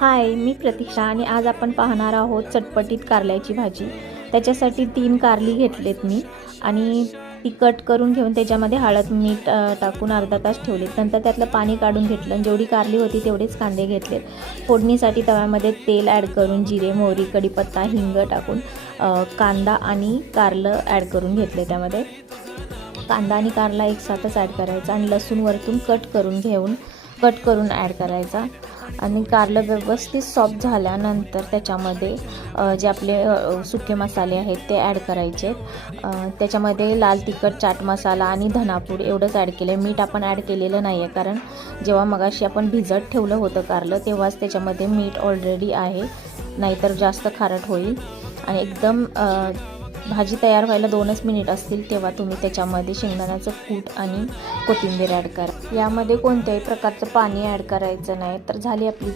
हाय, मी प्रतीक्षा आणि आज आपण पाहणार आहोत चटपटीत कारल्याची भाजी. त्याच्यासाठी 3 कारली घेतलेत मी आणि ती कट करून घेऊन त्याच्यामध्ये हळद मीठ टाकून अर्धा तास ठेवले. नंतर त्यातलं पाणी काढून घेतलं. जेवढी कारली होती तेवढेच कांदे घेतलेत. फोडणीसाठी तव्यामध्ये तेल ॲड करून जिरे, मोहरी, कढीपत्ता, हिंग टाकून कांदा आणि कारलं ॲड करून घेतले. त्यामध्ये कांदा आणि कारला एकसाथच ॲड करायचा आणि लसूण वरतून कट करून ॲड करायचा आणि कारलं व्यवस्थित सॉफ्ट झाल्यानंतर त्याच्यामध्ये जे आपले सुके मसाले आहेत ते ॲड करायचे. त्याच्यामध्ये लाल तिखट, चाट मसाला आणि धनापूड एवढंच ॲड केलं आहे. मीठ आपण ॲड केलेलं नाही आहे, कारण जेव्हा मगाशी आपण भिजत ठेवलं होतं कारलं तेव्हाच त्याच्यामध्ये मीठ ऑलरेडी आहे, नाहीतर जास्त खारट होईल. आणि एकदम भाजी तयार व्हायला 2च मिनिट असतील तेव्हा तुम्ही त्याच्यामध्ये शेंगदाण्याचं कूट आणि कोथिंबीर ॲड करा. यामध्ये कोणत्याही प्रकारचं पाणी ॲड करायचं नाही. तर झाली आपली